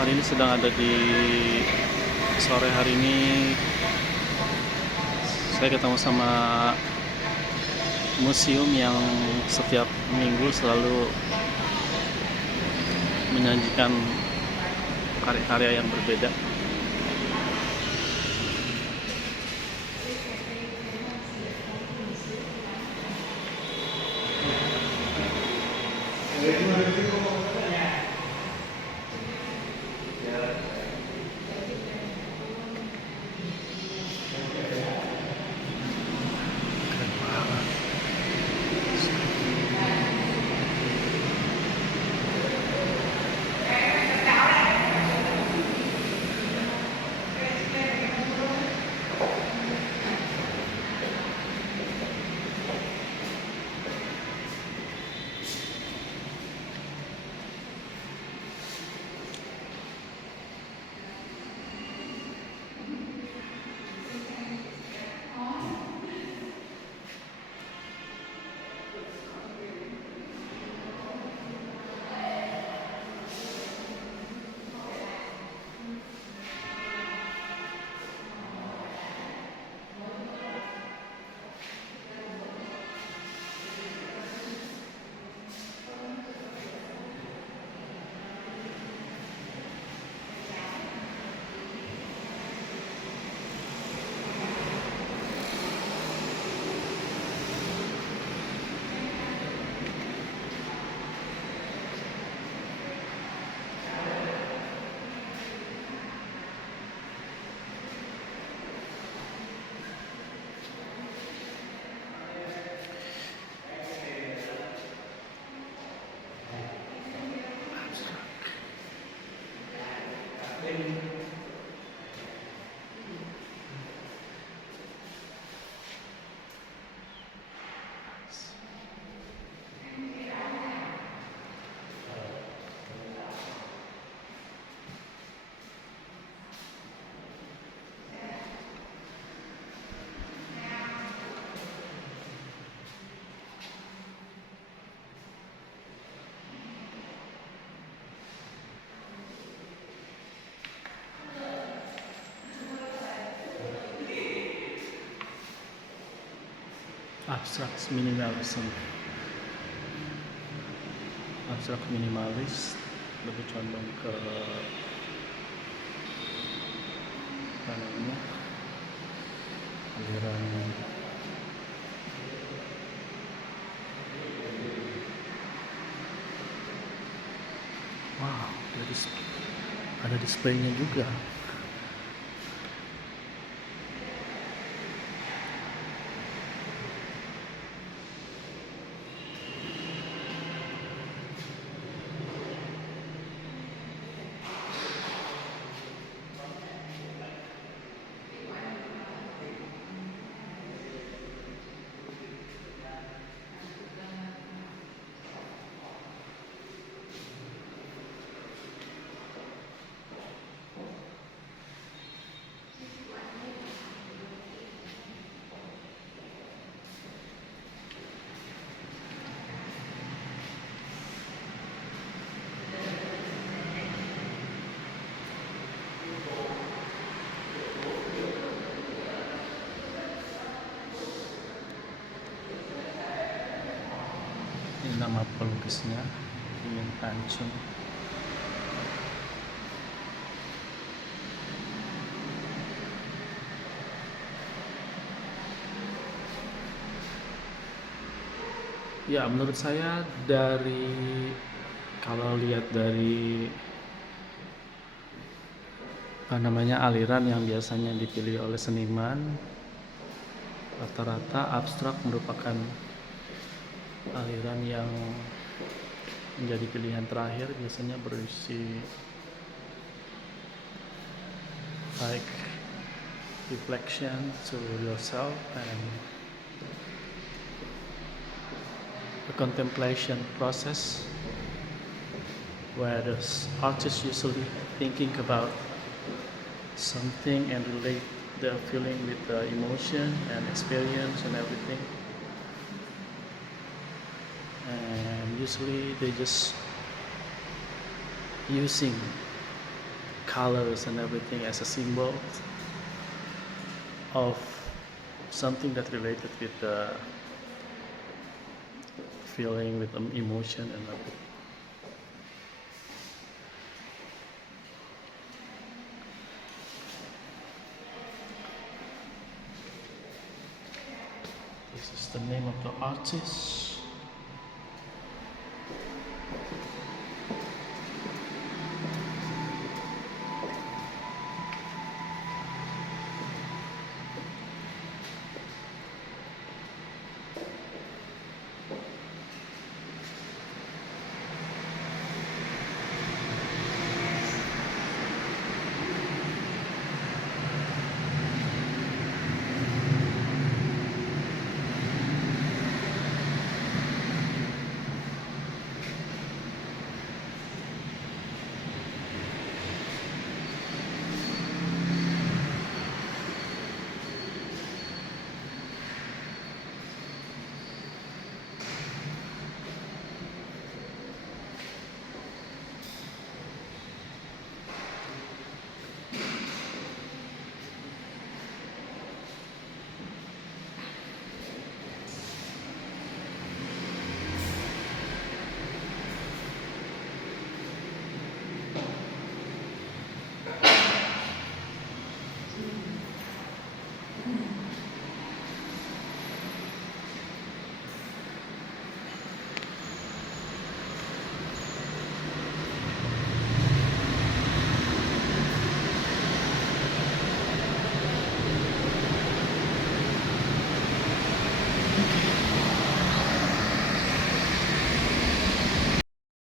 hari ini sedang ada di sore hari ini saya ketemu sama museum yang setiap minggu selalu menyajikan karya-karya yang berbeda. Abstract minimalism. Abstrak minimalis lebih condong ke apa namanya, aliran wow, ada displaynya juga. Ini nama pelukisnya, Ian Pancung. Ya, menurut saya kalau lihat dari aliran yang biasanya dipilih oleh seniman, rata-rata abstrak merupakan aliran yang menjadi pilihan terakhir, biasanya berisi like reflection to yourself and a contemplation process where the artist usually thinking about something and relate the feeling with the emotion and experience and everything, and usually they just using colors and everything as a symbol of something that related with the feeling, with emotion and everything. This is the name of the artist.